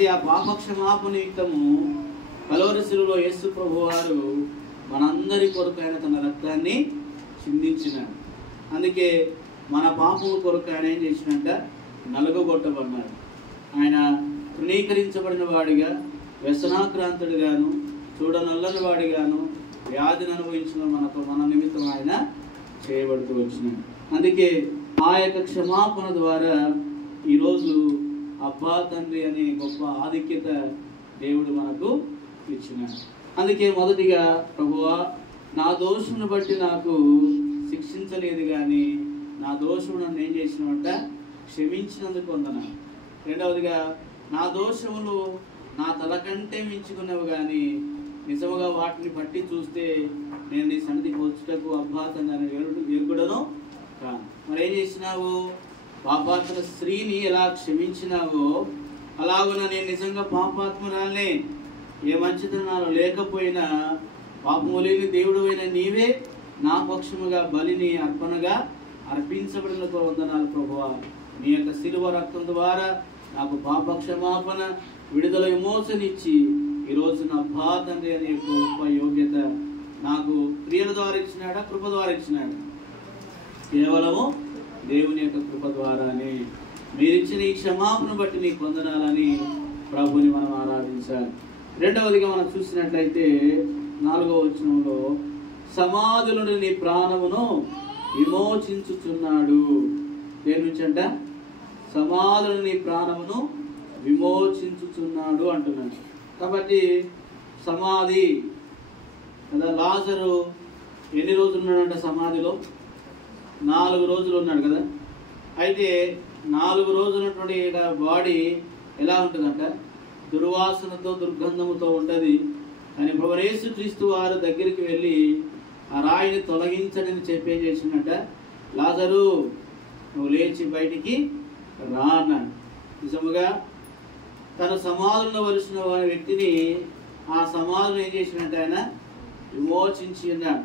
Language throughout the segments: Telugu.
అయితే ఆ పాప క్షమాపణ నిమిత్తము కల్వరి శిలువలో యేసు ప్రభు వారు మనందరి కొరకు ఆయన తన రక్తాన్ని చిందించినాడు. అందుకే మన పాపము కొరకు ఆయన ఏం చేసినట్ట నలుగగొట్టబడినాడు. ఆయన తృణీకరించబడిన వాడిగా, వ్యసనాక్రాంతుడిగాను, చూడనల్లని వాడిగాను, వ్యాధిని అనుభవించిన మన నిమిత్తం ఆయన చేయబడుతూ వచ్చినాడు. అందుకే ఆ యొక్క క్షమాపణ ద్వారా ఈరోజు అబ్బా తండ్రి అనే గొప్ప ఆధిక్యత దేవుడు మనకు ఇచ్చినాడు. అందుకే మొదటిగా ప్రభువా నా దోషమును బట్టి నాకు శిక్షించలేదు కానీ నా దోషము నన్ను ఏం చేసినవంట క్షమించినందుకు వందనాలు. రెండవదిగా నా దోషములు నా తల కంటే మించుకున్నవి కానీ నిజముగా వాటిని బట్టి చూస్తే నేను నీ సన్నిధికి వచ్చుటకు అబ్బా తండ్రి అనే ఎరుగుడను కాను. మరి ఏం చేసినావు? పాపాత్మ స్త్రీని ఎలా క్షమించినావో అలాగున నేను నిజంగా పాపాత్మురాలనే, ఏ మంచితనాలు లేకపోయినా పాపము లేని దేవుడు అయిన నీవే నా పక్షముగా బలిని అర్పణగా అర్పించబడిన వందనాలు ప్రభువా. నీ యొక్క శిలువ రక్తం ద్వారా నాకు పాప క్షమాపణ, విడుదల, విమోచన ఇచ్చి ఈరోజు నా అబ్బా తండ్రి అనే గొప్ప యోగ్యత నాకు క్రియల ద్వారా ఇచ్చినాడా, కృప ద్వారా ఇచ్చినాడు? కేవలము దేవుని యొక్క కృప ద్వారానే. మీరిచ్చిన ఈ క్షమాపణ బట్టి నీకు వందనాలని ప్రభుని మనం ఆరాధించాలి. రెండవదిగా మనం చూసినట్లయితే 4వ వచనంలో సమాధుల నుండి నీ ప్రాణమును విమోచించుచున్నాడు. దేని నుంచి అంట? సమాధుల నీ ప్రాణమును విమోచించుచున్నాడు అంటున్నాడు. కాబట్టి సమాధి కదా, లాజరు ఎన్ని రోజులు ఉన్నాడంట సమాధిలో? 4 రోజులు ఉన్నాడు కదా. అయితే 4 రోజులటువంటి బాడీ ఎలా ఉంటుందంట? దుర్వాసనతో, దుర్గంధముతో ఉంటుంది. కానీ ప్రభువు యేసుక్రీస్తు వారు దగ్గరికి వెళ్ళి ఆ రాయిని తొలగించడని చెప్పి ఏం చేసిందంట? లాజరు నువ్వు లేచి బయటికి రా అన్నాడు. నిజముగా తన సమాధులను వలసిన వ్యక్తిని ఆ సమాధులను ఏం చేసినట్టు ఆయన విమోచించి ఉన్నాడు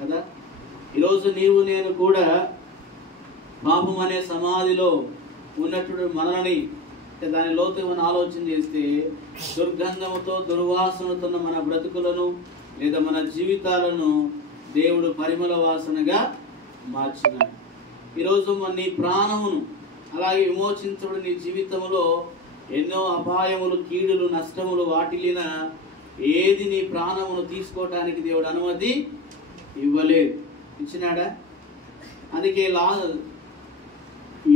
కదా. ఈరోజు నీవు నేను కూడా పాపం అనే సమాధిలో ఉన్నటువంటి మనల్ని దాని లోతు మనం ఆలోచన చేస్తే దుర్గంధముతో, దుర్వాసనతో మన బ్రతుకులను లేదా మన జీవితాలను దేవుడు పరిమళ వాసనగా మార్చినాడు. ఈరోజు నీ ప్రాణమును అలాగే విమోచించబడి నీ జీవితంలో ఎన్నో అపాయములు, కీడులు, నష్టములు వాటిల్లిన ఏది నీ ప్రాణమును తీసుకోవటానికి దేవుడు అనుమతి ఇవ్వలేదు. ఇచ్చినాడా? అందుకే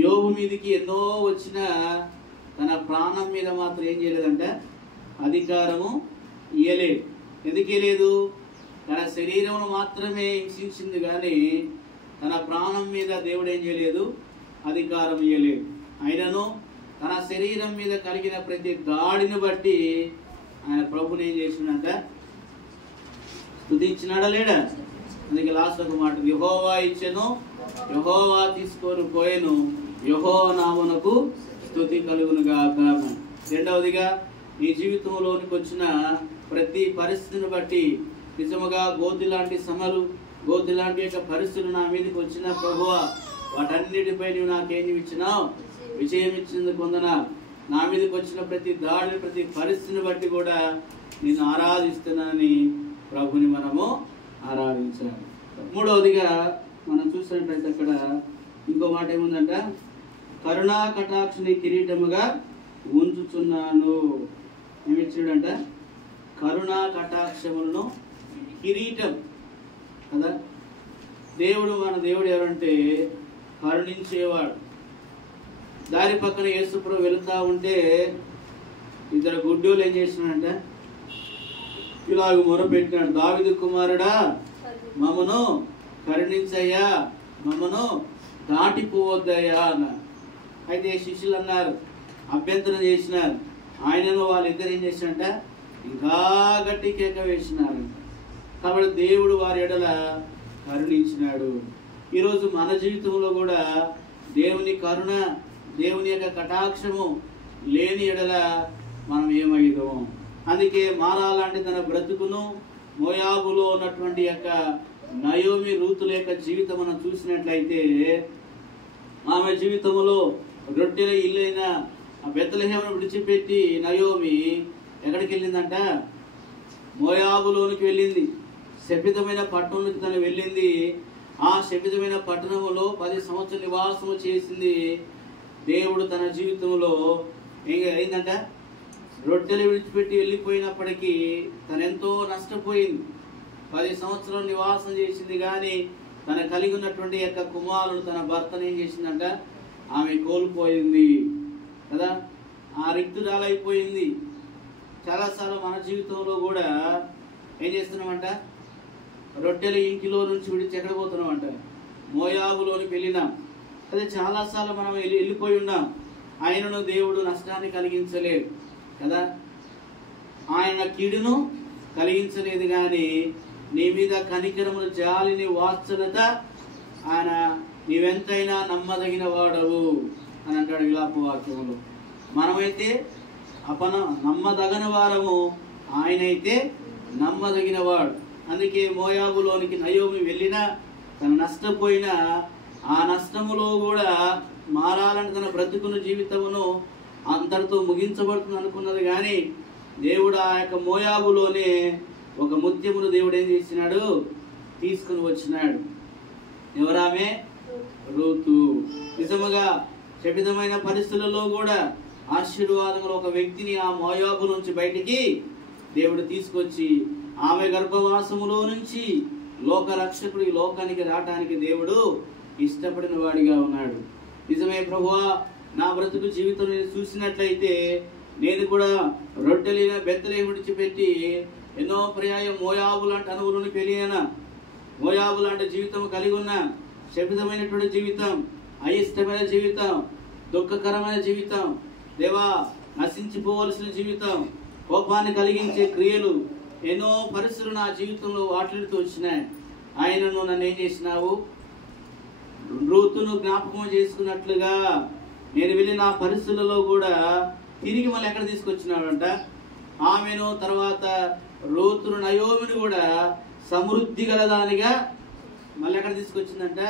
యోబు మీదికి ఎన్నో వచ్చిన తన ప్రాణం మీద మాత్రం ఏం చేయలేదంటే అధికారము ఇయ్యలేదు. ఎందుకు ఇయ్యలేదు? తన శరీరమును మాత్రమే హింసించింది కానీ తన ప్రాణం మీద దేవుడు ఏం చేయలేదు? అధికారం ఇయ్యలేదు. అయినను తన శరీరం మీద కలిగిన ప్రతి దాడిని బట్టి ఆయన ప్రభుని ఏం చేసిందంట? స్తుతించినాడా లేడా? అందుకే లాస్ట్ ఒక మాట, యెహోవా ఇచ్చెను, యెహోవా తీసుకొని పోయెను, యెహోవా నామమునకు స్తుతి కలుగును గాక. రెండవదిగా నీ జీవితంలోనికి వచ్చిన ప్రతి పరిస్థితిని బట్టి నిజముగా గోతి లాంటి శ్రమలు, గోతి లాంటి యొక్క పరిస్థితులు నా మీదకి వచ్చిన ప్రభువా వాటన్నిటిపై నువ్వు నాకేం ఇచ్చినావు? విజయం ఇచ్చింది పొందనా. నా మీదకి వచ్చిన ప్రతి దాడిని, ప్రతి పరిస్థితిని బట్టి కూడా నేను ఆరాధిస్తున్నానని ప్రభుని మనము ఆరాధించాలి. మూడవదిగా మనం చూసినట్లయితే అక్కడ ఇంకో మాట ఏముందంట? కరుణా కటాక్షని కిరీటముగా ఉంచుచున్నాను. ఏమిచ్చాడంట? కరుణా కటాక్షములను కిరీటం కదా. మన దేవుడు ఎవరంటే కరుణించేవాడు. దారి పక్కన యేసుప్రభు వెళుతూ ఉంటే ఇద్దరు గుడ్డోలు ఏం చేసినాడంట? ఇలాగ మొరపెట్టినాడు, దావీదు కుమారుడా మమ్మను కరుణించయ్యా, మమ్మను దాటిపోవద్దయ్యా అన్నారు. అయితే శిష్యులు అన్నారు, అభ్యంతరం చేసినారు. ఆయనను వాళ్ళిద్దరు ఏం చేసినట్ట? ఇంకా గట్టి కేక వేసినారు. కాబట్టి దేవుడు వారి ఎడల కరుణించినాడు. ఈరోజు మన జీవితంలో కూడా దేవుని కరుణ, దేవుని యొక్క కటాక్షము లేని ఎడల మనం ఏమైదాం. అందుకే మారా లాంటి తన బ్రతుకును మోయాబులో ఉన్నటువంటి యొక్క నయోమి, రూతుల యొక్క జీవితం మనం చూసినట్లయితే ఆమె జీవితంలో రొట్టెల ఇల్లైన ఆ బెత్లెహేమును విడిచిపెట్టి నయోమి ఎక్కడికి వెళ్ళిందంట? మోయాబులోనికి వెళ్ళింది. శపితమైన పట్టణంలోకి తను వెళ్ళింది. ఆ శపితమైన పట్టణంలో 10 సంవత్సరాలు నివాసము చేసింది. దేవుడు తన జీవితంలో ఏంటంట? రొట్టెలు విడిచిపెట్టి వెళ్ళిపోయినప్పటికీ తను ఎంతో నష్టపోయింది. 10 సంవత్సరాలు నివాసం చేసింది, కానీ తన కలిగి ఉన్నటువంటి యొక్క కుమారుడు తన భర్తను ఏం చేసిందంట? ఆమె కోల్పోయింది కదా, ఆ రిక్తురాలైపోయింది. చాలాసార్లు మన జీవితంలో కూడా ఏం చేస్తున్నామంట? రొట్టెల ఇంటిలో నుంచి విడిచి ఎక్కడ పోతున్నామంట? మోయాబులోనికి వెళ్ళినాం. అదే చాలాసార్లు మనం వెళ్ళిపోయి ఉన్నాం. ఆయనను దేవుడు నష్టాన్ని కలిగించలేదు కదా, ఆయన కీడును కలిగించలేదు, కానీ నీ మీద కనికరములు, జాలిని, వాత్సల్యత ఆయన నీవెంతైనా నమ్మదగిన వాడవు అని అంటాడు విలాప వాక్యములు. మనమైతే నమ్మదగిన వారము, ఆయనైతే నమ్మదగిన వాడు. అందుకే మోయాబులోనికి నయోమి వెళ్ళినా తను నష్టపోయినా ఆ నష్టములో కూడా మారాలని తన బ్రతుకును జీవితమును అంతటితో ముగించబడుతుంది అనుకున్నది, కానీ దేవుడు ఆ యొక్క మోయాబులోనే ఒక ముత్యమును దేవుడు ఏం చేసినాడు? తీసుకుని వచ్చినాడు. ఎవరామె? రూతు. నిజముగా శపితమైన పరిస్థితులలో కూడా ఆశీర్వాదంలో ఒక వ్యక్తిని ఆ మోయాబు నుంచి బయటికి దేవుడు తీసుకొచ్చి ఆమె గర్భవాసములో నుంచి లోక రక్షకుడు ఈ లోకానికి రావటానికి దేవుడు ఇష్టపడిన వాడిగా ఉన్నాడు. నిజమే ప్రభువా, నా బ్రతుకు జీవితం చూసినట్లయితే నేను కూడా రొట్టెలైన బెత్తలేమి విడిచిపెట్టి ఎన్నో పర్యాయం మోయాబు లాంటి అనువులను పెరిగిన, మోయాబు లాంటి జీవితం కలిగి ఉన్న, శపితమైనటువంటి జీవితం, అయిష్టమైన జీవితం, దుఃఖకరమైన జీవితం, దేవా నశించిపోవలసిన జీవితం, కోపాన్ని కలిగించే క్రియలు, ఎన్నో పరిస్థితులు నా జీవితంలో వాటితో వచ్చినాయి. ఆయనను నన్ను ఏం చేసినావు? రూతును జ్ఞాపకం చేసుకున్నట్లుగా నేను వెళ్ళిన ఆ పరిస్థితులలో కూడా తిరిగి మళ్ళీ ఎక్కడ తీసుకొచ్చినాడంట? ఆమెను, తర్వాత రూతును, నయోమిని కూడా సమృద్ధి గలదానిగా మళ్ళీ ఎక్కడ తీసుకొచ్చిందంట?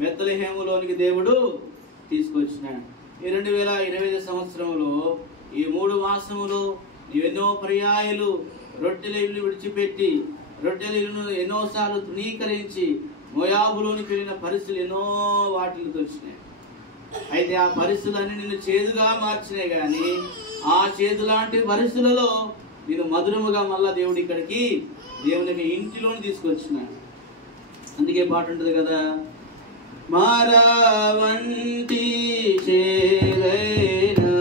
బెత్లెహేములోనికి దేవుడు తీసుకొచ్చినాడు. ఈ 2025 సంవత్సరంలో ఈ 3 మాసములు ఎన్నో పర్యాయాలు రొట్టెల ఇల్లు విడిచిపెట్టి, రొట్టెల ఇల్లును ఎన్నోసార్లు తృణీకరించి మోయాబులోనికి వెళ్ళిన పరిస్థితులు ఎన్నో వాటికి వచ్చినాయి. అయితే ఆ పరిస్థితులన్నీ నిన్ను చేదుగా మార్చినాయి, కానీ ఆ చేదు లాంటి పరిస్థితులలో నేను మధురముగా మళ్ళా దేవుడి ఇక్కడికి, దేవునికి ఇంటిలోని తీసుకొచ్చినాడు. అందుకే పాట ఉంటుంది కదా, మారా వంటి చేదైనా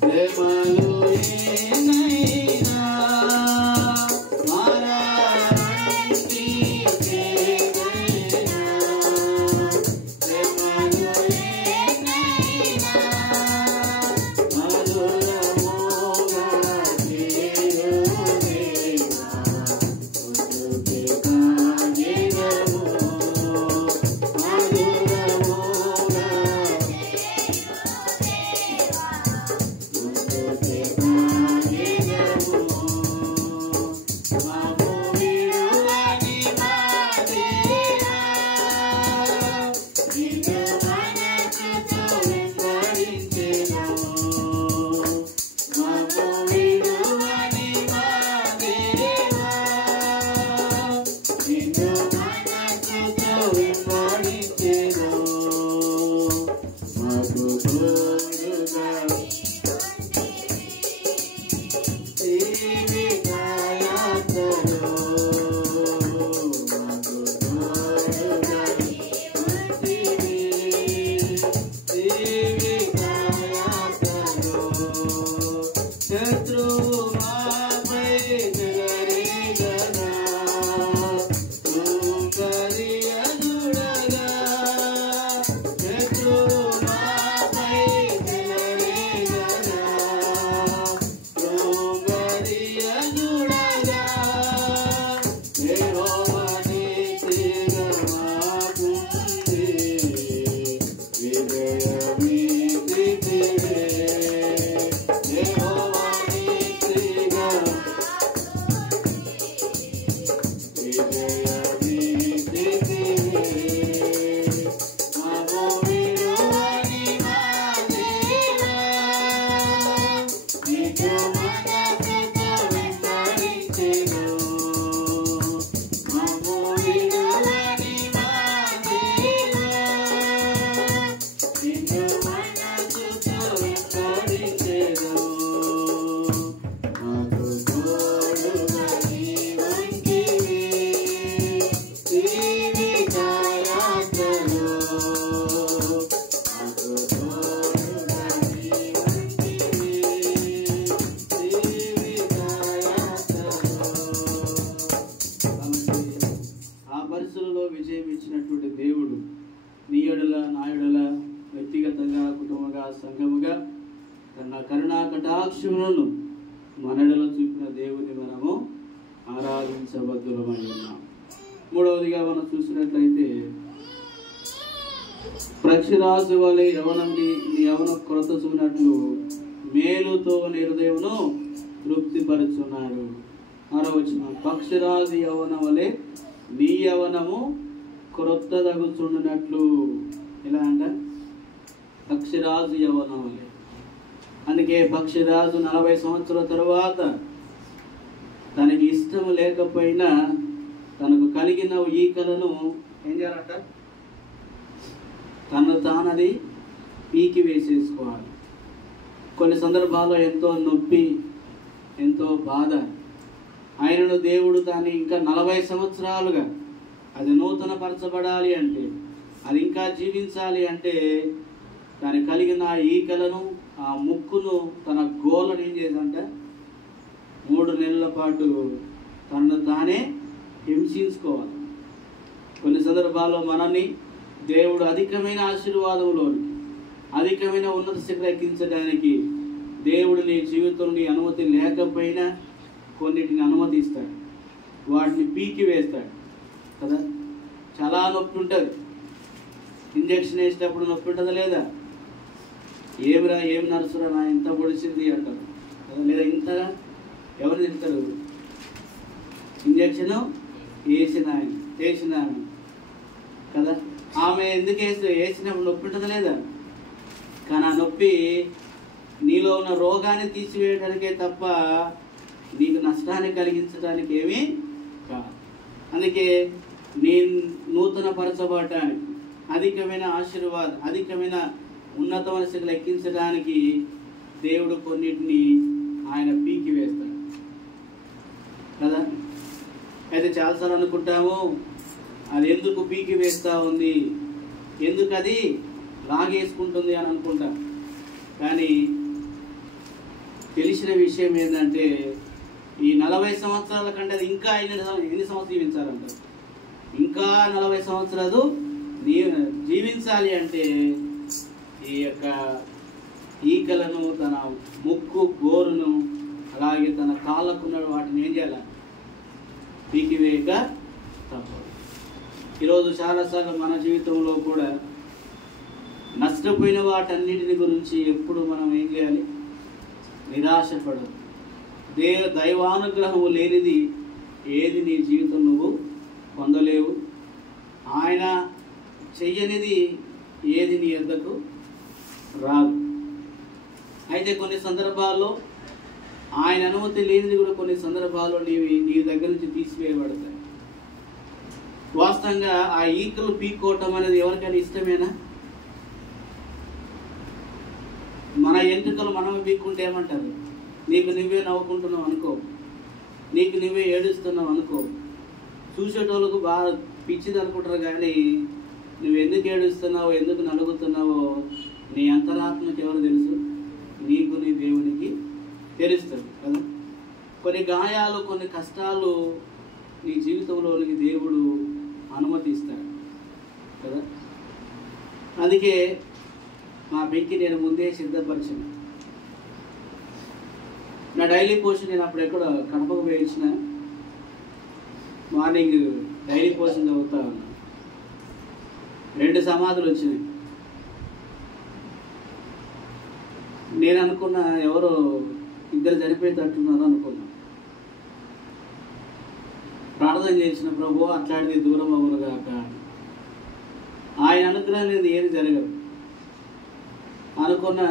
శ్రమలు ఏనైనా, మారా వంటి చేదైనా శ్రమలు ఏనైనా, మధురముగా చేయుదేవా ఉతుకి కాగిదము, మధురముగా విజయం ఇచ్చినటువంటి దేవుడు నీ యెడల నా యెడల వ్యక్తిగతంగా కుటుంబంగా సంఘముగా తన కరుణా కటాక్షములను మన యెడల చూపిన దేవుని మనము ఆరాధించబద్దులమై ఉన్నాం. మూడవదిగా మనం చూసినట్లయితే పక్షిరాజు వలె నీ యవన కొరత చూనట్లు మేలుతో నీ హృదయమును తృప్తిపరుచున్నాడు. 6వ వచనం, పక్షిరాజు యవన వలె నీ యవనము క్రొత్తదగుచున్నట్లు. ఎలా అంట? పక్షిరాజు యవనం వలె. అందుకే పక్షిరాజు 40 సంవత్సరాల తరువాత తనకి ఇష్టం లేకపోయినా తనకు కలిగిన ఈకలను ఏం చేయాలంట? తను తానది పీకి వేసేసుకోవాలి. కొన్ని సందర్భాల్లో ఎంతో నొప్పి, ఎంతో బాధ. ఆయనను దేవుడు దాన్ని ఇంకా 40 సంవత్సరాలుగా అది నూతన పరచబడాలి అంటే, అది ఇంకా జీవించాలి అంటే దానికి కలిగిన ఆ ఈకలను, ఆ ముక్కును, తన గోళ్ళను ఏం చేశాడంట? 3 నెలల పాటు తనను తానే హింసించుకోవాలి. కొన్ని సందర్భాల్లో మనల్ని దేవుడు అధికమైన ఆశీర్వాదంలోని, అధికమైన ఉన్నత శిఖరం ఎక్కించడానికి దేవుడు నీ జీవితంలో నీ అనుమతి లేకపోయినా కొన్నిటిని అనుమతిస్తాడు, వాటిని పీకి వేస్తాడు కదా. చాలా నొప్పి ఉంటుంది. ఇంజక్షన్ వేసేటప్పుడు నొప్పి ఉంటుందా లేదా? ఏమిరా, ఏం నర్సురా, నా ఇంత పొడిచింది అంటారు కదా. లేదా ఇంతగా ఎవరు తింటారు? ఇంజక్షన్ వేసిన కదా. ఆమె ఎందుకు వేసినప్పుడు నొప్పి ఉంటుందా లేదా? కానీ ఆ నొప్పి నీలో ఉన్న రోగాన్ని తీసివేయడానికే తప్ప నీకు నష్టాన్ని కలిగించడానికి ఏమీ కాదు. అందుకే నేను నూతన పరచబడటానికి, అధికమైన ఆశీర్వాదం, అధికమైన ఉన్నతమైన స్థితిలో ఎక్కించడానికి దేవుడు కొన్నిటిని ఆయన పీకి వేస్తాడు కదా. అయితే చాలాసార్లు అనుకుంటాము, అది ఎందుకు పీకి వేస్తూ ఉంది, ఎందుకు అది లాగేసుకుంటుంది అని అనుకుంటాం. కానీ తెలిసిన విషయం ఏంటంటే ఈ 40 సంవత్సరాల కంటే అది ఇంకా ఎన్ని సంవత్సరాలు జీవించాలంట? ఇంకా 40 సంవత్సరాలు జీవించాలి అంటే ఈ యొక్క ఈకలను, తన ముక్కు గోరును, అలాగే తన కాళ్ళకున్న వాటిని ఏం చేయాలి? పీకివేయక తప్పదు. ఈరోజు చాలాసార్లు మన జీవితంలో కూడా నష్టపోయిన వాటన్నిటిని గురించి ఎప్పుడు మనం ఏం చేయాలి? నిరాశపడదు. దైవానుగ్రహము లేనిది ఏది నీ జీవితం నువ్వు పొందలేవు. ఆయన చెయ్యనిది ఏది నీ వద్దకు రాదు. అయితే కొన్ని సందర్భాల్లో ఆయన అనుమతి లేనిది కూడా కొన్ని సందర్భాల్లో నీ దగ్గర నుంచి తీసివేయబడతాయి. వాస్తవంగా ఆ ఈకలు పీక్కోవటం అనేది ఎవరికైనా ఇష్టమేనా? మన ఎంట్రుకలు మనమే పీక్కుంటే ఏమంటారు? నీకు నువ్వే నవ్వుకుంటున్నావు అనుకో, నీకు నువ్వే ఏడుస్తున్నావు అనుకో. చూసేటోళ్ళకు బాగా పిచ్చిది అనుకుంటారు, కానీ నువ్వు ఎందుకు ఏడుస్తున్నావో, ఎందుకు నలుగుతున్నావో నీ అంతరాత్మకి ఎవరు తెలుసు? నీకు నీ దేవునికి తెలుస్తుంది కదా. కొన్ని గాయాలు, కొన్ని కష్టాలు నీ జీవితంలోనికి దేవుడు అనుమతిస్తాడు కదా. అందుకే మా బిడ్డకి నేను ముందే సిద్ధపరిచాను. నా డైలీ పోషన్ నేను అప్పుడు ఎక్కడ కడపకు వేయించిన, మార్నింగ్ డైలీ పోషన్ చదువుతా ఉన్నా. 2 సమాధులు వచ్చినాయి. నేను అనుకున్న ఎవరో 2 చనిపోయేటట్టున్నారు అనుకున్నా. ప్రార్థన చేసిన, ప్రభు అట్లాంటిది దూరం అవ్వరుగాక, ఆయన అనుగ్రహం లేదు ఏది జరగదు అనుకున్న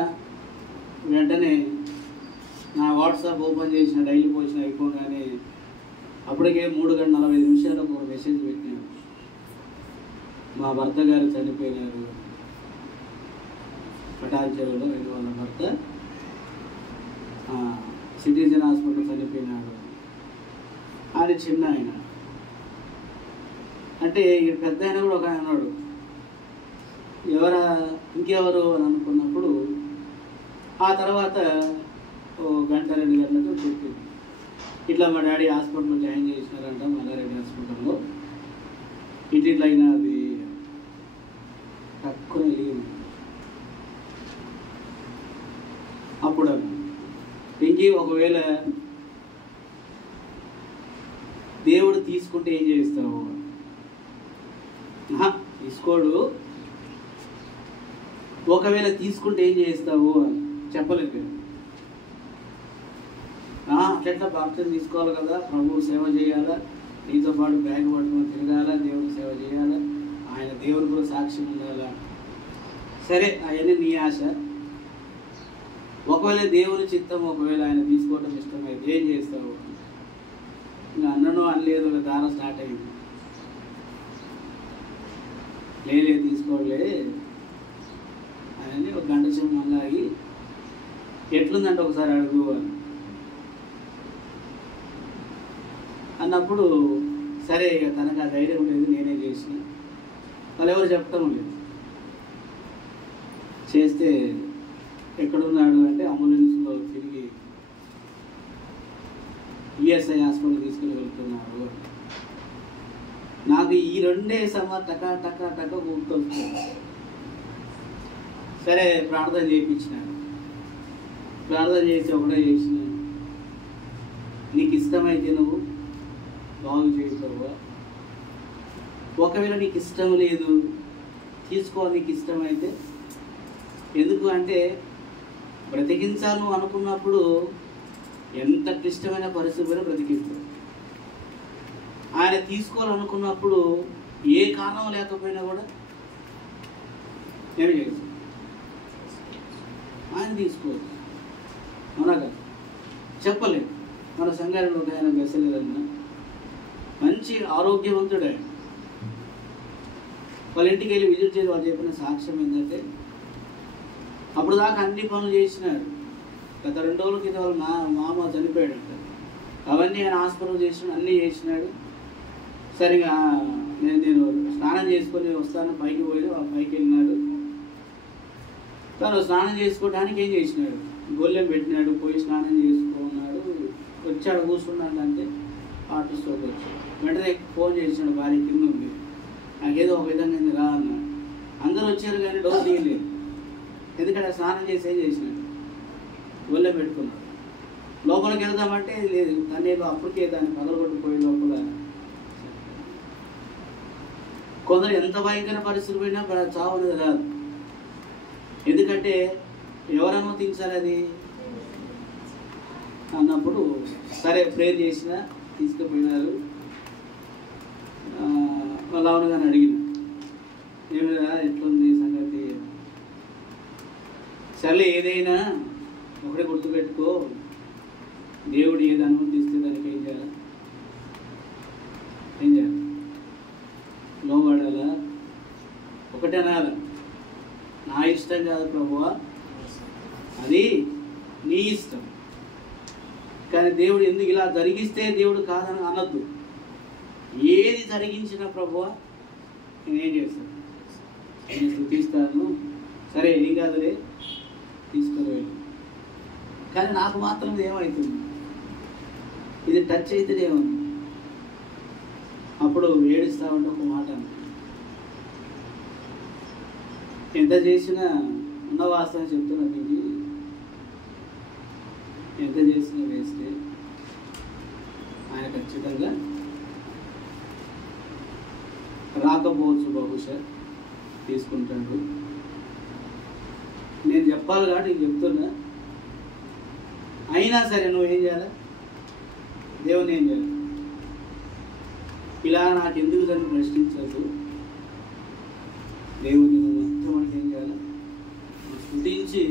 వెంటనే నా వాట్సాప్ ఓపెన్ చేసిన డైలీ పోసిన అయిపోగానే అప్పటికే 3:40 ఒక మెసేజ్ పెట్టినాడు. మా భర్త గారు చనిపోయినారు, పటాన్ చెరువులో వాళ్ళ భర్త సిటిజన్ హాస్పిటల్ చనిపోయినాడు. ఆయన చిన్న ఆయన అంటే ఇక పెద్ద ఆయన కూడా ఒక ఆయన అన్నాడు. ఇంకెవరు అని అనుకున్నప్పుడు ఆ తర్వాత 1 గంట 2 గంటలకు చెప్పింది, ఇట్లా మా డాడీ హాస్పిటల్లో జాయిన్ చేసినారంట, మల్లారెడ్డి హాస్పిటల్లో, ఇట్లా అయినా అది తక్కువ వెళ్ళింది. అప్పుడు ఇంకే ఒకవేళ దేవుడు తీసుకుంటే ఏం చేస్తావు? తీసుకోడు, ఒకవేళ తీసుకుంటే ఏం చేస్తావు అని చెప్పలేదు. అట్లా బాప్తిజం తీసుకోవాలి కదా, ప్రభువు సేవ చేయాలా, నీతో పాటు బ్యాగ్ పట్టుకుని తిరగాల, దేవుడు సేవ చేయాలా, ఆయన దేవుడు కూడా సాక్ష్యం ఉండాలా. సరే అవన్నీ నీ ఆశ. ఒకవేళ దేవుని చిత్తం, ఒకవేళ ఆయన తీసుకోవడం ఇష్టమైతే ఏం చేస్తావు? ఇంకా అన్నను అనలేదు, దారం స్టార్ట్ అయింది. లేలే తీసుకోలే అని 1 గంట సేపు మళ్ళీ ఆగి, ఎట్లుందంటే ఒకసారి అడుగు అన్నప్పుడు సరే ఇక తనకు ఆ ధైర్యం లేదు, నేనే చేసిన. వాళ్ళు ఎవరు చెప్పటం లేదు. చేస్తే ఎక్కడున్నాడు అంటే అంబులెన్స్లో తిరిగి ఈఎస్ఐ హాస్పిటల్ తీసుకుని వెళ్తున్నారు. నాకు ఈ 2 టకా టకా టకా కూర్చొస్తుంది. సరే ప్రార్థన చేయించినాను. ప్రార్థన చేసి ఒకటే చేసిన, నీకు ఇష్టమైతే నువ్వు బాగు చేస్తావా? ఒకవేళ నీకు ఇష్టం లేదు, తీసుకో. నీకు ఇష్టమైతే ఎందుకు అంటే బ్రతికించాలి నువ్వు అనుకున్నప్పుడు ఎంత క్లిష్టమైన పరిస్థితుల్లో బ్రతికిస్తావు. ఆయన తీసుకోవాలనుకున్నప్పుడు ఏ కారణం లేకపోయినా కూడా ఏమి చేస్తాం, ఆయన తీసుకోవచ్చు. మనగా చెప్పలేదు. మన సంఘాలలో ఒక ఆయన మెసలేదన్నా, మంచి ఆరోగ్యవంతుడే. వాళ్ళ ఇంటికి వెళ్ళి విజిట్ చేసి వాళ్ళు చెప్పిన సాక్ష్యం ఏంటంటే, అప్పుడు దాకా అన్ని పనులు చేసినాడు. గత 2 రోజుల క్రితం వాళ్ళ మామ చనిపోయాడంట. అవన్నీ ఆయన హాస్పిటల్ చేసినాడు, అన్నీ చేసినాడు. సరిగా నేను స్నానం చేసుకొని వస్తాను, పైకి పోయి పైకి వెళ్ళినాడు. తను స్నానం చేసుకోవడానికి ఏం చేసినాడు, గొల్లెం పెట్టినాడు, పోయి స్నానం చేసుకున్నాడు. వచ్చాడు, కూర్చున్నాడు. అంటే హార్ట్ స్ట్రోక్ వచ్చాడు. వెంటనే ఫోన్ చేసినాడు, భార్య కింద ఉంది, నాకేదో ఒక విధంగా ఉంది రా అన్నాడు. అందరూ వచ్చారు కానీ డోర్ తీయలేదు. ఎందుకంటే స్నానం చేసి ఏం చేసినాడు, గొల్లెం పెట్టుకున్నాడు. లోపలికి వెళ్దామంటే లేదు, తనేదో అప్పటికే దాన్ని పగలగొట్టుకుపోయి లోపల. కొందరు ఎంత భయంకర పరిస్థితి పోయినా చావు అనేది రాదు. ఎందుకంటే ఎవరు అనుమతించాలి అది అన్నప్పుడు సరే ప్రేయర్ చేసినా తీసుకుపోయినారు. వాళ్ళ అవునుగాని అడిగిన, ఏమిరా ఎట్లుంది సంగతి? సర్లే ఏదైనా ఒకటే గుర్తుపెట్టుకో, దేవుడు ఏది అనుమతిస్తే దానికి ఏం చేయాలి, లోబడాలా, ఒకటే అనాల, నా ఇష్టం కాదు ప్రభువా, అది నీ ఇష్టం. కానీ దేవుడు ఎందుకు ఇలా జరిగిస్తే దేవుడు కాదని అనద్దు. ఏది జరిగించిన ప్రభువా నేనేం చేస్తాను, నేను స్తుతిస్తాను, సరే ఏం కాదులే తీసుకొని వెళ్ళి. కానీ నాకు మాత్రం ఏమవుతుంది, ఇది టచ్ అయితేనేమో అప్పుడు ఏడుస్తా ఉంటే ఒక మాట, ఎంత చేసినా ఉన్న వాస్తవం చెప్తున్నా మీకు, ఎంత చేసినా వేస్తే ఆయన ఖచ్చితంగా రాకపోవచ్చు, బహుశా తీసుకుంటాడు. నేను చెప్పాలి కాబట్టి నీకు చెప్తున్నా. అయినా సరే నువ్వేం చేయాలి, దేవుని ఏం చేయాలి, ఇలా నాకు ఎందుకు దాన్ని ప్రశ్నించదు, దేవుని నువ్వు మొత్తం అంటే ఏం చేయాలి, స్తుతించి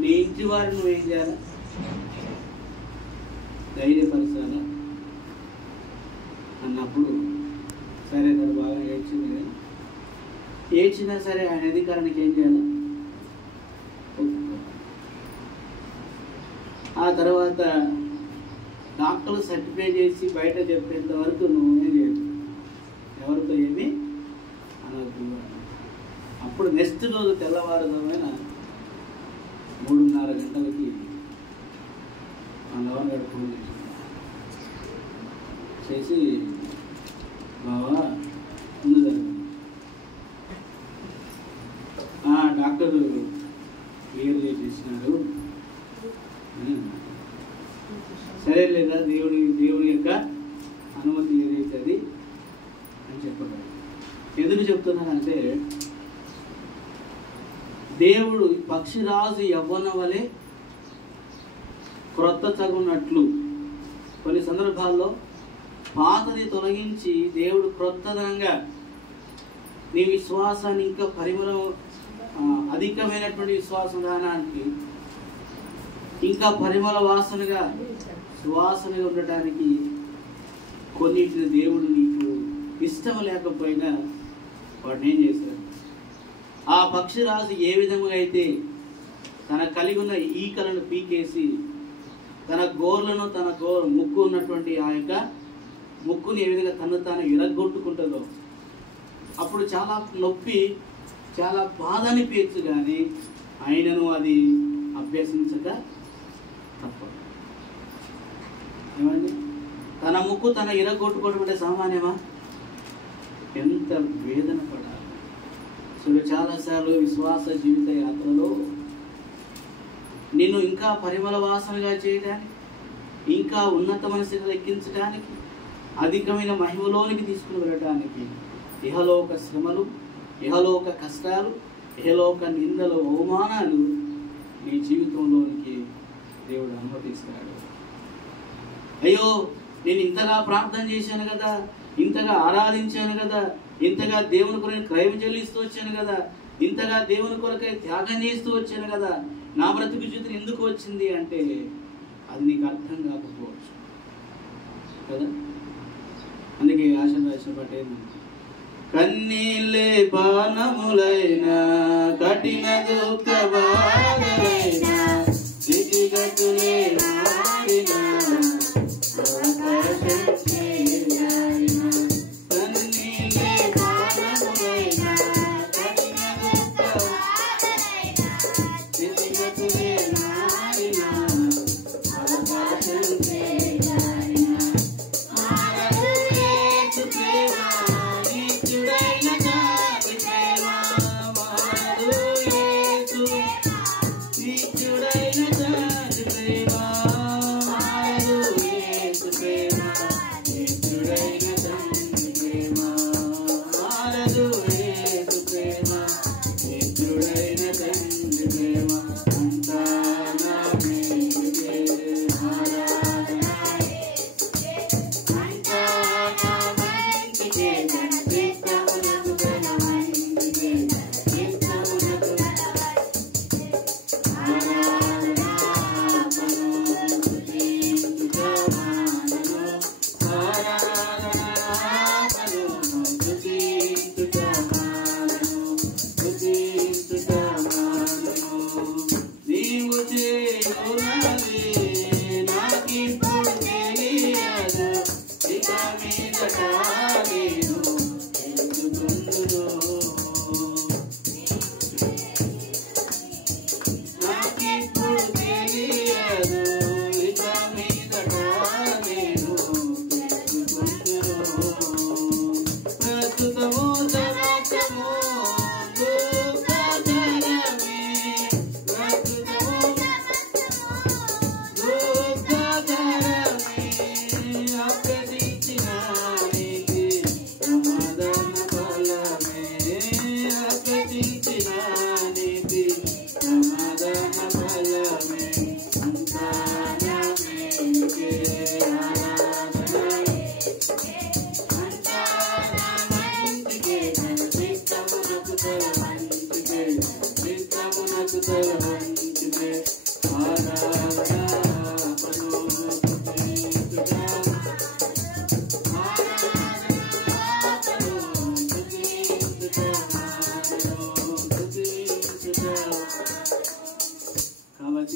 నీ ఇంటి వారిని నువ్వేం చేయాలి, ధైర్యపరచాలా అన్నప్పుడు సరే తను బాగా ఏడ్చింది కదా, ఏడ్చినా సరే ఆయన అధికారానికి ఏం చేయాలి? ఆ తర్వాత డాక్టర్లు సర్టిఫై చేసి బయట చెప్పేంత వరకు నువ్వేం చేయదు, ఎవరితో ఏమి అనవద్దు. అప్పుడు నెక్స్ట్ రోజు తెల్లవారుజామున 3:30 గంటలకి ఆ లవన్ గారు ఫోన్ చేసి బావా ముందు డాక్టర్ క్లియర్ చేసేసినాడు, సరే లేదా దేవుడి యొక్క అనుమతి ఏదైతే అది అని చెప్పగలరు. ఎందుకు చెప్తున్నానంటే దేవుడు పక్షిరాజు యవ్వన వలె క్రొత్త తగునట్లు కొన్ని సందర్భాల్లో పాతది తొలగించి దేవుడు క్రొత్తదంగా నీ విశ్వాసాన్ని ఇంకా పరిమళం అధికమైనటువంటి విశ్వాసం రావడానికి ఇంకా పరిమళ వాసనగా సువాసనగా ఉండటానికి కొన్నిటిని దేవుడు నీకు ఇష్టం లేకపోయినా వాడిని ఏం చేశాడు? ఆ పక్షిరాజు ఏ విధంగా అయితే తన కలిగి ఉన్న ఈకలను పీకేసి తన గోర్లను ముక్కు ఉన్నటువంటి ఆ యొక్క ముక్కుని ఏ విధంగా తను తాను విరగొట్టుకుంటుందో అప్పుడు చాలా నొప్పి, చాలా బాధ అనిపించచ్చు, కానీ ఆయనను అది అభ్యసించక తప్పదు. ఏమండి, తన ముక్కు తన ఇరగొట్టుకోవడం అంటే సామాన్యమా? ఎంత వేదన పడాలి. సో చాలాసార్లు విశ్వాస జీవిత యాత్రలో నిన్ను ఇంకా పరిమళ వాసనగా చేయడానికి, ఇంకా ఉన్నత మనసుగా ఎక్కించడానికి, అధికమైన మహిమలోనికి తీసుకుని వెళ్ళడానికి ఇహలోక శ్రమలు, ఇహలోక కష్టాలు, ఇహలోక నిందలు, అవమానాలు నీ జీవితంలోనికి దేవుడు అనుమతిస్తాడు. అయ్యో నేను ఇంతగా ప్రార్థన చేశాను కదా, ఇంతగా ఆరాధించాను కదా, ఇంతగా దేవుని కొరకు క్రయం చెల్లిస్తూ వచ్చాను కదా, ఇంతగా దేవుని కొరకై త్యాగం చేస్తూ వచ్చాను కదా, నా బ్రతుకు జీవితం ఎందుకు వచ్చింది అంటే అది నీకు అర్థం కాకపోవచ్చు కదా. అందుకే ఆశను రాసిన పట్టే కన్నీళ్ళే బాణములైన కఠిన దుఃఖ బాధలైన స్థితిగతులే మారిన కన్నీళ్ళే బాణములైన కఠిన దుఃఖ బాధలైన స్థితిగతులే మారిన అవకాశం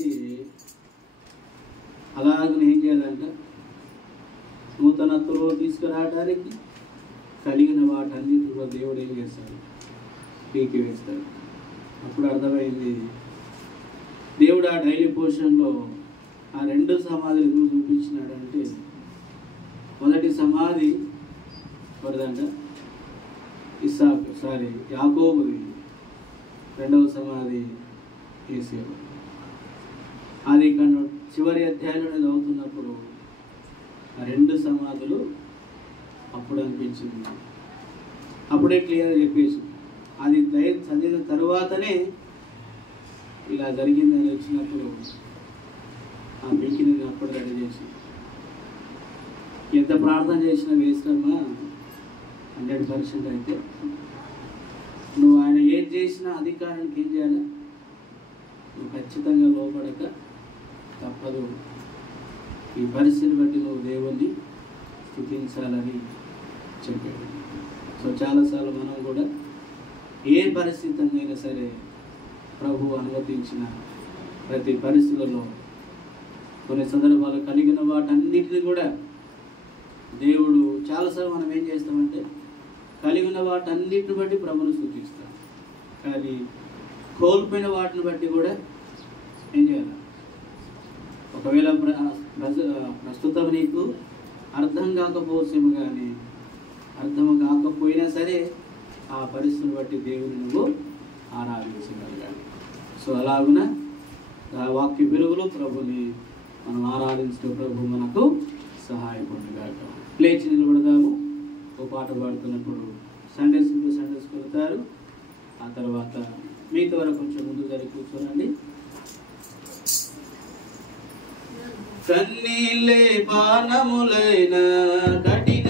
చేసి అలాగనే ఏం చేయాలంట, నూతనత్వంలో తీసుకురావడానికి కలిగిన వాటన్నిటి కూడా దేవుడు ఏం చేస్తాడు, పీకి వేస్తాడు. అప్పుడు అర్థమైంది దేవుడు ఆ డైలీ పోర్షన్లో ఆ 2 సమాధులు ఎందుకు చూపించినాడంటే, మొదటి సమాధి ఎవరిదంట, యాకోబుది. 2వ సమాధి యేసేపు. అది చివరి అధ్యాయంలో చదువుతున్నప్పుడు ఆ 2 సమాధులు అప్పుడు అనిపించింది. అప్పుడే క్లియర్గా చెప్పేసి అది చదివిన తరువాతనే ఇలా జరిగిందని వచ్చినప్పుడు ఆ పీకిని అప్పుడు రెడీ చేసి ఎంత ప్రార్థన చేసినా వేస్తామా 100% అయితే నువ్వు ఆయన ఏది చేసినా అధికారానికి ఏం చేయాలి, నువ్వు ఖచ్చితంగా లోపడక తప్పదు. ఈ పరిస్థితిని బట్టి నువ్వు దేవుణ్ణి స్తుతించాలని చెప్పాడు. సో చాలాసార్లు మనం కూడా ఏ పరిస్థితి అయినా సరే ప్రభు అనుమతించిన ప్రతి పరిస్థితుల్లో కొన్ని సందర్భాలు కలిగిన వాటన్నిటిని కూడా దేవుడు చాలాసార్లు మనం ఏం చేస్తామంటే కలిగిన వాటన్నిటిని బట్టి ప్రభుని సూచిస్తాం, కానీ కోల్పోయిన వాటిని బట్టి కూడా ఏం చేయాలి. ఒకవేళ ప్రస్తుతం నీకు అర్థం కాకపోతేమో కానీ అర్థం కాకపోయినా సరే ఆ పరిస్థితిని బట్టి దేవుని నువ్వు ఆరాధించగలగాలి. సో అలాగున ఆ వాక్య వెలుగులో ప్రభుని మనం ఆరాధించడం ప్రభు మనకు సహాయపడుగాక. లేచి నిలబడదాము. ఒక పాట పాడుతున్నప్పుడు సండే స్కూల్స్ వెళ్తారు. ఆ తర్వాత మీతో వరకు కొంచెం ముందు జరిగి కూర్చోనండి. కన్నీళ్ళే పానములైన కఠిన